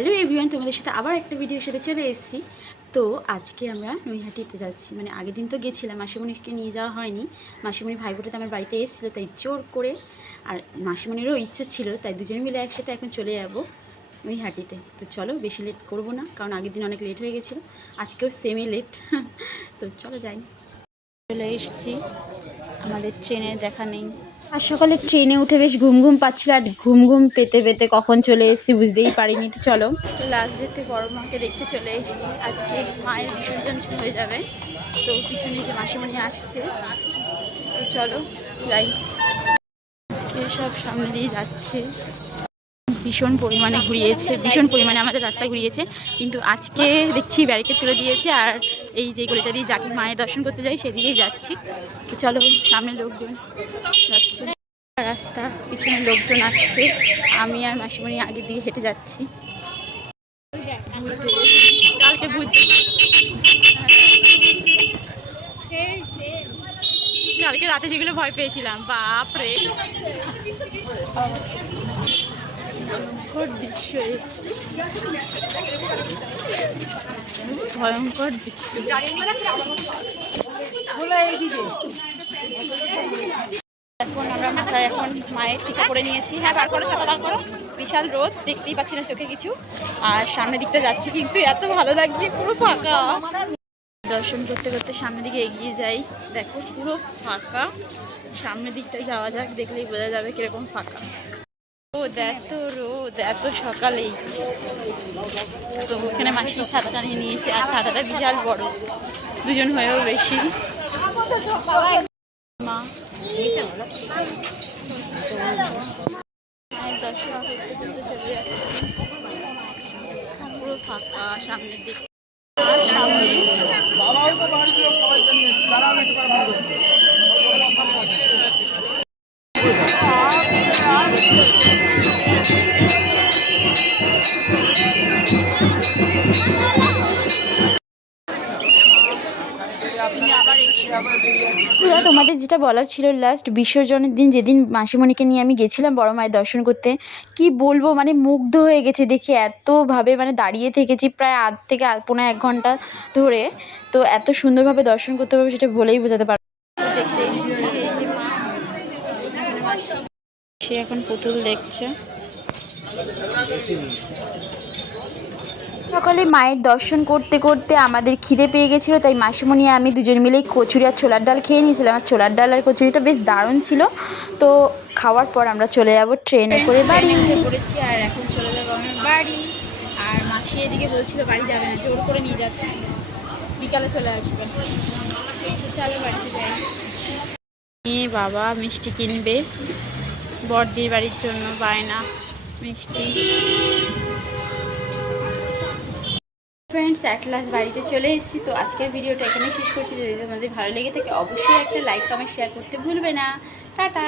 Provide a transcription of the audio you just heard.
Hello everyone, তোমাদের সাথে আবার একটা ভিডিওর সাথে চলে এসেছি। তো আজকে আমরা নৈহাটিতে যাচ্ছি। মানে আগের দিন তো গেছিলাম, মাসিমণিকে নিয়ে যাওয়া হয়নি। মাসিমণির ভাইবোটা আমার বাড়িতে এসেছিলো, তাই জোর করে, আর মাসিমণিরও ইচ্ছা ছিল, তাই দুজন মিলে একসাথে এখন চলে যাবো নৈহাটিতে। তো চলো, বেশি লেট করবো না, কারণ আগের দিন অনেক লেট হয়ে গেছিলো, আজকেও সেমি লেট। তো চলো যাই। চলে এসেছি, আমাদের ট্রেনের দেখা নেই। আর সকালে ট্রেনে উঠে বেশ ঘুম ঘুম পাচ্ছিল, আর ঘুম ঘুম পেতে পেতে কখন চলে এসেছি বুঝতেই পারিনি। তো চলো, লাস্ট ডেতে বড় মাকে দেখতে চলে এসেছি। আজকে মায়ের বিসর্জন হয়ে যাবে, তো পিছনে যে মাসিমণি আসছে, তো চলো যাই। আজকে সব সামনে দিয়ে যাচ্ছে, ভীষণ পরিমাণে ঘুরিয়েছে, ভীষণ পরিমাণে আমাদের রাস্তা ঘুরিয়েছে, কিন্তু আজকে দেখছি ব্যারিকেড তুলে দিয়েছে। আর এই যে গলিটা দিয়ে যাকে মায়ের দর্শন করতে যাই সেদিকেই যাচ্ছি। তো চলো, সামনে লোকজন যাচ্ছে, রাস্তা পিছনে লোকজন আসছে, আমি আর মাসিমণি আগে দিয়ে হেঁটে যাচ্ছি। কালকে কালকে রাতে যেগুলো ভয় পেয়েছিলাম, বাপরে ভয়ঙ্কর দৃশ্য, ভয়ঙ্কর দৃশ্য। এখন আমরা মাথায় এখন মায়ের টিকা করে নিয়েছি। হ্যাঁ, বার করো, ছাতা বার করো। বিশাল রোদ, দেখতেই পাচ্ছি না চোখে কিছু। আর সামনের দিকটা যাচ্ছি, কিন্তু এত ভালো লাগছে, পুরো ফাঁকা। দর্শন করতে করতে সামনের দিকে এগিয়ে যাই, দেখো পুরো ফাঁকা। সামনের দিকটা যাওয়া যাক, দেখলেই বোঝা যাবে কিরকম ফাঁকা। রোদ, এত রোদ, এত সকালেই। তো ওখানে মাসি ছাতাটা নিয়ে নিয়েছে, আর ছাতাটা বিশাল বড়, দুজন হয়েও বেশি। মা দর্শন করতে করতে চলে যাচ্ছে, পুরো ফাঁকা সামনের দিকে। তোমাদের যেটা বলার ছিল, লাস্ট বিসর্জনের দিন যেদিন মাসিমণিকে নিয়ে আমি গেছিলাম বড় মায়ের দর্শন করতে, কি বলবো, মানে মুগ্ধ হয়ে গেছে দেখে। এতভাবে মানে দাঁড়িয়ে থেকেছি প্রায় আধ থেকে পৌনে 1 ঘন্টা ধরে, তো এত সুন্দরভাবে দর্শন করতে পারবো সেটা বলেই বোঝাতে পারবো। সে এখন পুতুল দেখছে। সকালে মায়ের দর্শন করতে করতে আমাদের খিদে পেয়ে গেছিলো, তাই মাসিমণি আমি দুজন মিলেই কচুরি আর ছোলার ডাল খেয়ে নিয়েছিলাম। আর ছোলার ডাল আর কচুরিটা বেশ দারুণ ছিল। তো খাওয়ার পর আমরা চলে যাব ট্রেনে করে বাড়ি। পড়েছি আর এখন চলে যাবো আমার বাড়ি। আর মাসি এদিকে বলছিল বাড়ি যাবে না, জোর করে নিয়ে যাচ্ছি, বিকালে চলে আসবে। চলো বাড়িতে যাই। বাবা মিষ্টি কিনবে বড়দির বাড়ির জন্য, বায়না মিষ্টি। ফ্রেন্ডস, অ্যাট লাস্ট বাড়িতে চলে এসেছি। তো আজকের ভিডিওটা এখানেই শেষ করছি। যদি তোমাদের ভালো লেগে থাকে অবশ্যই একটা লাইক কমেন্ট শেয়ার করতে ভুলবে না। টাটা।